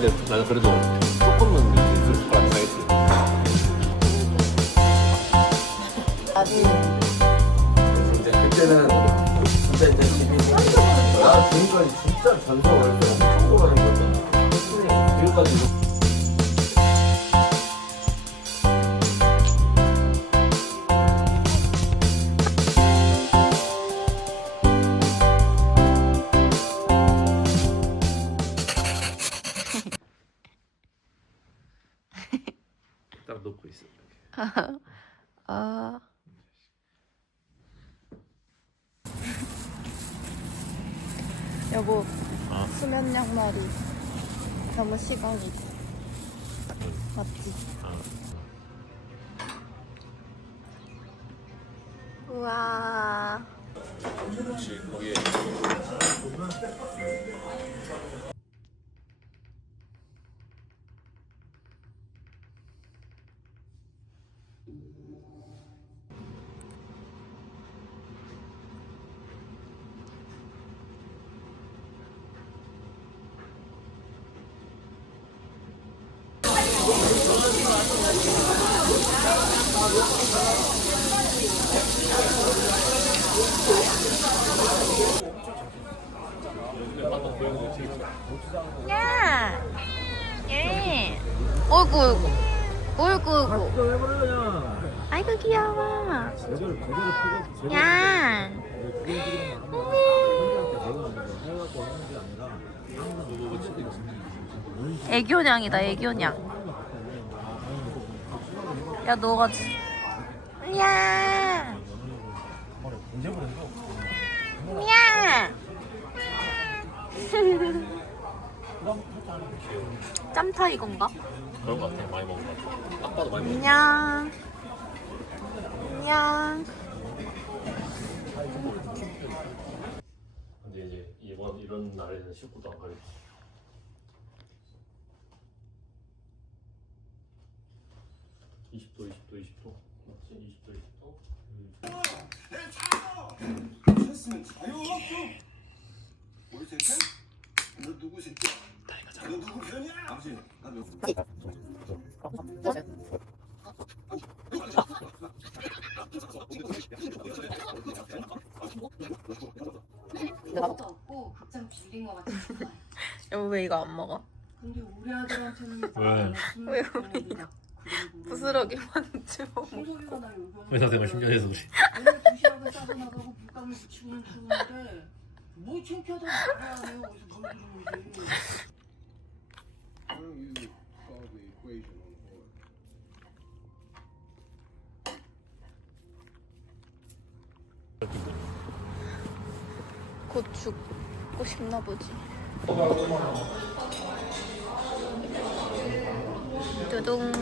근데 나는 그래도 조금은 있을 거라 생각했지. 진짜 그때는 진짜 이제 집이 나 지금까지 진짜 전설 월세 엄청 좋아하는 거잖아. 지금까지 양말이 너무 시간이 맞지? 아. 우와 혹시 거기에 야! 예! 어이구 어이구 어이구 어이구? 아이고 귀여워 야! 애교냥이다 애교냥 야 너가 지- 야! 야! 짬타 이건가? 그런 거 같아. 많이 먹은 거 같아. 딱 봐도 많이 먹은 안녕. 안녕. 근데 이제 이번 이런 날에는 식구도 안 가리지. (20도) (20도) (20도) 맞지? (20도) (20도) 했으면 자유 좀. 우리 새끼? 너 누구 새끼야? 너 누구 편이야? 아버지, 나 몇? 것도 없고 극장 빌린 것 같은 좋아해. 여보 왜 이거 안 먹어? 근데 우리 아들한테는 왜? 왜 우리 부스러기 요즘 의사생활 10년 해서 그래. 도시락을 싸서 나가고 물감을 붙이고는 추운데 뭐 창피하다고 말해야 해요. 어디서 뭘 들으는지. Why don't you solve the equation on board? 곧 죽고 싶나 보지. 두둥.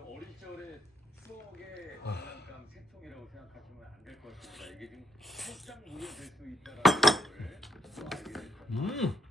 어린 시절의 추억의 장난감 세 통이라고 생각하시면 안 될 것 같습니다. 이게 지금 살짝 무효될 수 있다라는 걸또 알게 됐습니다. 음.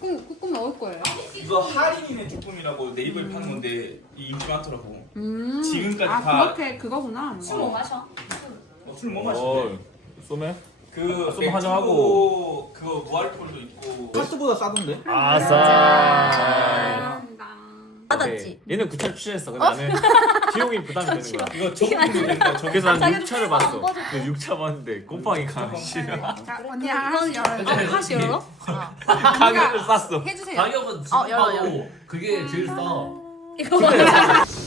꼭, 꼭 넣을 거예요. 이거 할인이네 쭈꾸미라고 네이버에 파는 건데 이 인기 많더라고. 음. 지금까지 아 다- 그렇게 그거구나. 술 못 마셔. 어, 술못 마시네. 쏘매? 그술 화장하고. 맥주도 그거 무알콜도 있고. 카스보다 싸던데? 아싸. 받았지. 예. 얘는 9차를 추진했어. 근데 어? 나는 비용이 부담이 되는 거야. 이거 조금 된다. 그러니까 그래서 난 6차를 추천 봤어. 6차 봤는데 곰팡이 강시 음. 네. 아, 자, 언니 하나씩 열어요. 예. 아, 다시 열어? 강을 쌌어. 해주세요. 가격은 어, 열어, 열어. 그게 제일 싸. 이거 뭐야?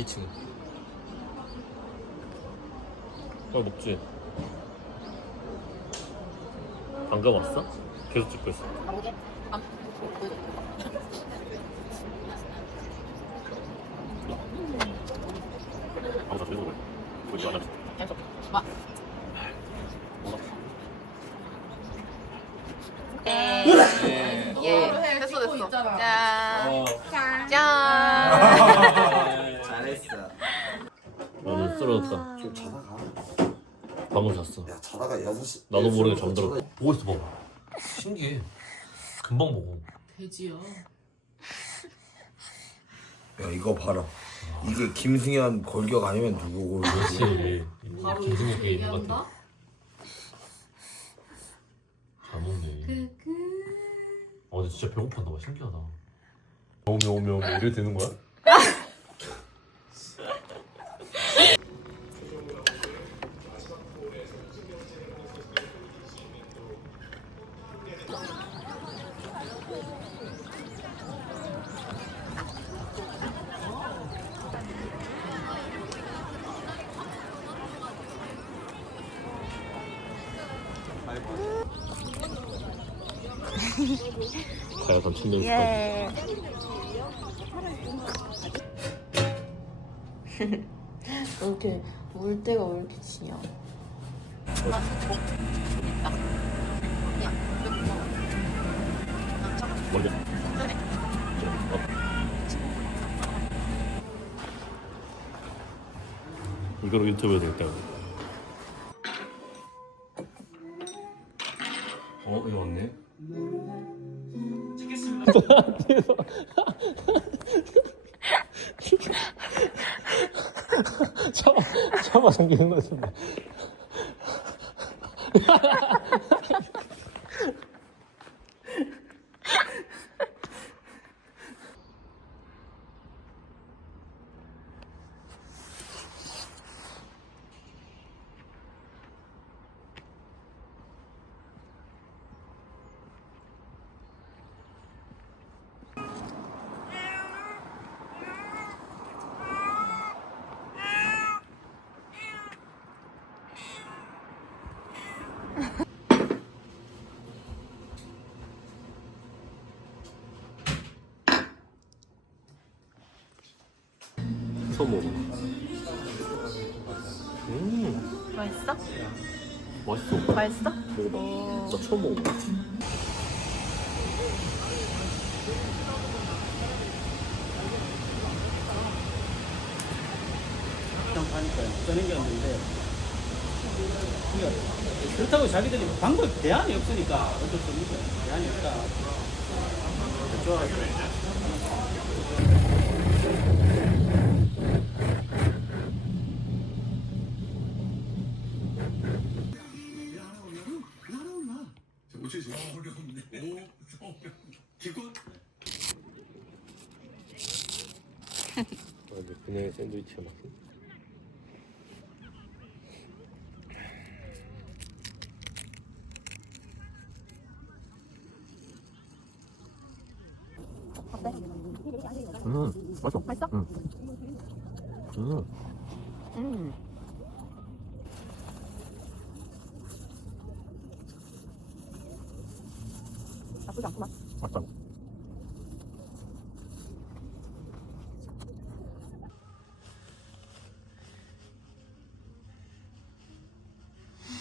2층 야 먹지? 방금 왔어? 계속 찍고 있어 방금? 방금 잤어. 야 자다가 6시. 나도 모르게 잠들었다. 보고 있어 봐봐. 신기해. 금방 보고. 돼지요. 야 이거 봐라. 이거 김승현 골격 아니면 누구 골격? 그렇지. 바로 김승현 이렇게 게임 같아. 얘기한다? 잘 먹네. 그, 그. 아 근데 진짜 배고팠나 봐. 신기하다. 오메오메오메 이래 되는 거야? 가야산 천년 습관. 예. 왜 이렇게 울 때가 왜 이렇게 지냐? 먼저. 이거로 유튜브에 넣을까? 어 이거 왔네. 차마 차마 생기는 거지. 처음 먹어. 음 맛있어? 맛있어. 맛있어? 먹어봐. 오. 나 처음 먹어. 하니까 그러니까 그렇다고 자기들이 방법 대안이 없으니까 어쩔 수 없는 거야 대안이 없다 어째 어려운데? 오, 기껏 아, 근데 그냥 샌드위치 맛. 음, 맛있어. 맛있어? 음. 음. 음.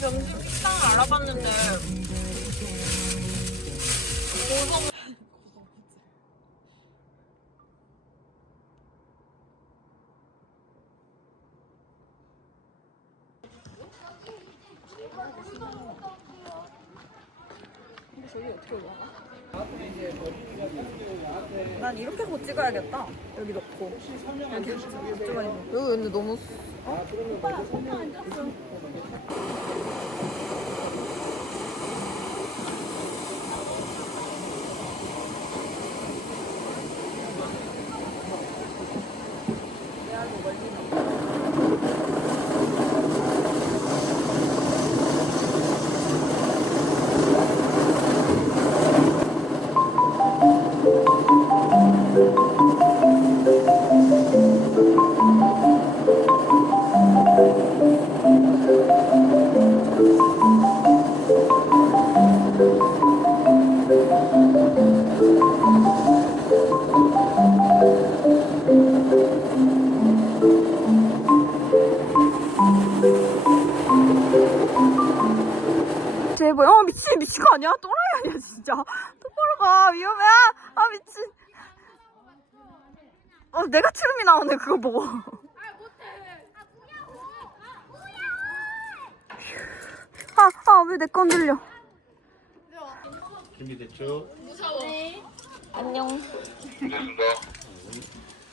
점심 식당 알아봤는데 고성 난 이렇게 하고 찍어야겠다. 여기 넣고. 여기. 여기 근데 너무. 어 あっ! 미친 미친 거 아니야? 또라이 아니야 진짜. 똑바로 가 위험해. 아, 아 미친. 어 내가 추름이 나오네 그거 보고. 아아 왜 내 건 들려? 준비됐죠? 안녕.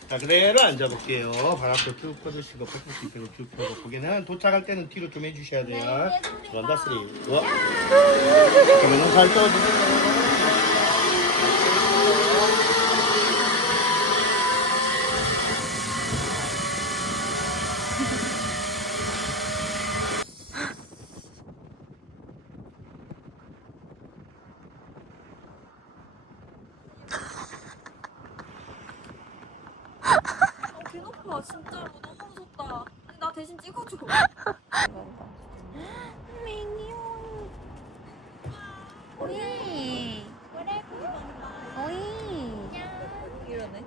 자 그대로 앉아볼게요. 발 앞으로 쭉 뻗으시고 뻗을 수 있도록 쭉 펴고 고개는 도착할 때는 뒤로 좀 해주셔야 돼요. 잘한다 쓰리. 와. 그러면은 잘 떠주세요. 개 높아 진짜로 너무 무섭다. 아니, 나 대신 찍어줘. 오이. 오이. 이러네.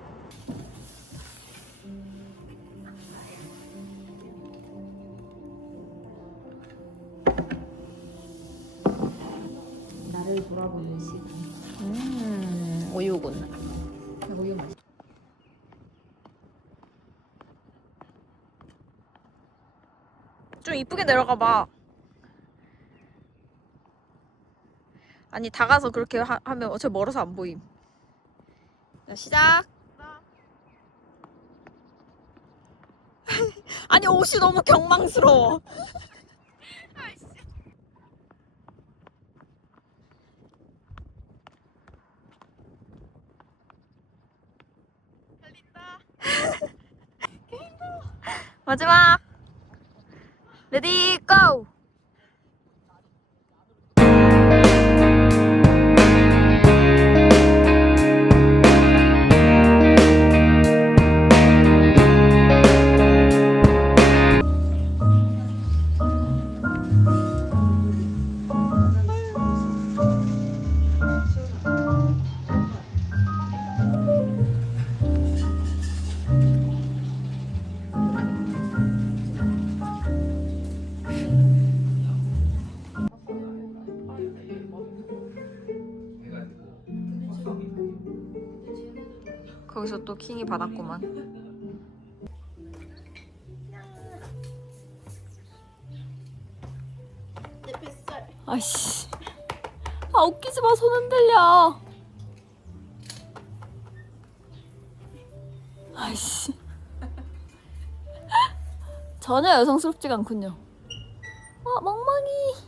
음, 우유군. 우유 맛. 이쁘게 내려가 봐. 아니 다가서 그렇게 하, 하면 어차피 멀어서 안 보임. 자, 시작. 아니 옷이 너무 경망스러워. 마지막. 레디 또 킹이 받았구만. 아이씨. 아, 웃기지 마, 손 흔들려. 아이씨. 전혀 여성스럽지가 않군요. 아, 멍멍이.